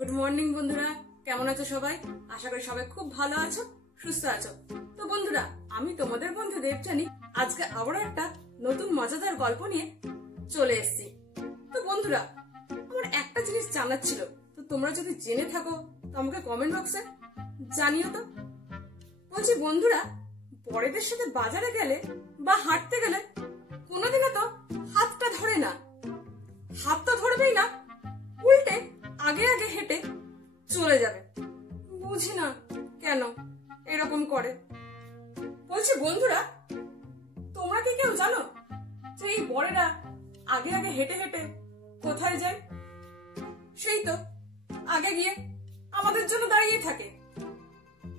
Good morning বন্ধুরা, কেমন আছো সবাই? আশা করি সবাই খুব ভালো আছো, সুস্থ আছো। তো বন্ধুরা, আমি তোমাদের বন্ধু দেবযানী আজকে আবারও একটা নতুন মজাদার গল্প নিয়ে চলে এসেছি। তো বন্ধুরা, আমার একটা জিনিস জানার ছিল, তো তোমরা যদি জেনে থাকো তো আমাকে কমেন্ট বক্সে জানিও তো। বলছি বন্ধুরা, বড়দের সাথে বাজারে গেলে বা হাঁটতে গেলে কোনোদিনও তো হাতটা ধরে না, হাত তো ধরবেই না, উল্টে আগে আগে হেঁটে চলে যাবে। বুঝি না কেন এরকম করে। বলছি বন্ধুরা, তোমরা কি কেউ জানো যে এই বড়েরা আগে আগে হেঁটে হেঁটে কোথায় যায়? সেই তো আগে গিয়ে আমাদের জন্য দাঁড়িয়ে থাকে।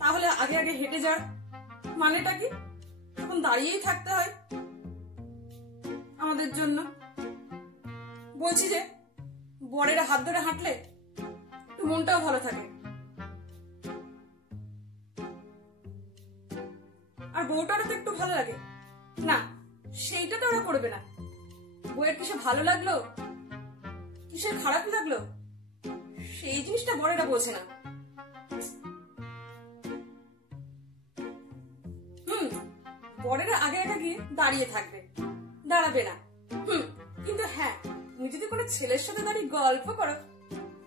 তাহলে আগে আগে হেঁটে যাওয়ার মানেটা কি? তখন দাঁড়িয়েই থাকতে হয় আমাদের জন্য। বলছি যে বড়েরা হাত ধরে হাঁটলে একটু মনটাও ভালো থাকে, আর বউটারও তো একটু ভালো লাগে না? সেইটা তো ওরা করবে না। বউয়ের কিসে ভালো লাগলো, কিসের খারাপ লাগলো, সেই জিনিসটা বড়েরা বোঝে না। বড়েরা আগে আগে গিয়ে দাঁড়িয়ে থাকবে, দাঁড়াবে না। কিন্তু হ্যাঁ, তুমি যদি কোনো ছেলের সাথে দাঁড়িয়ে গল্প করো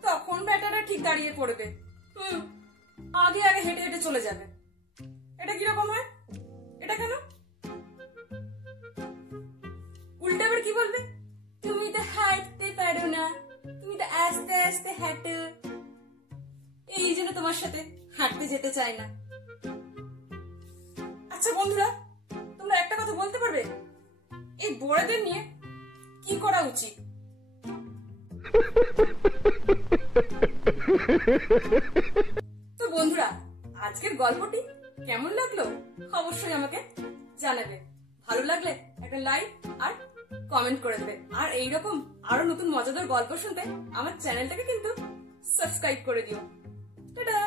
তখন বেটারা ঠিক দাঁড়িয়ে পড়বে, আগে আগে হেঁটে হেঁটে চলে যাবে। এটা কিরকম হয়? এটা কেন? উল্টে আবার কি বলবে? তুমি তো হাঁটতে পারো না, তুমি তো আস্তে আস্তে হাঁটো, এই জন্য তোমার সাথে হাঁটতে যেতে চায় না। আচ্ছা বন্ধুরা, তোমরা একটা কথা বলতে পারবে, এই বড়দের নিয়ে কি করা উচিত? তো বন্ধুরা, আজকের গল্পটি কেমন লাগলো অবশ্যই আমাকে জানাবে। ভালো লাগলে একটা লাইক আর কমেন্ট করে দেবে। আর এইরকম আরো নতুন মজাদার গল্প শুনতে আমার চ্যানেলটাকে কিন্তু সাবস্ক্রাইব করে দিও। টাটা।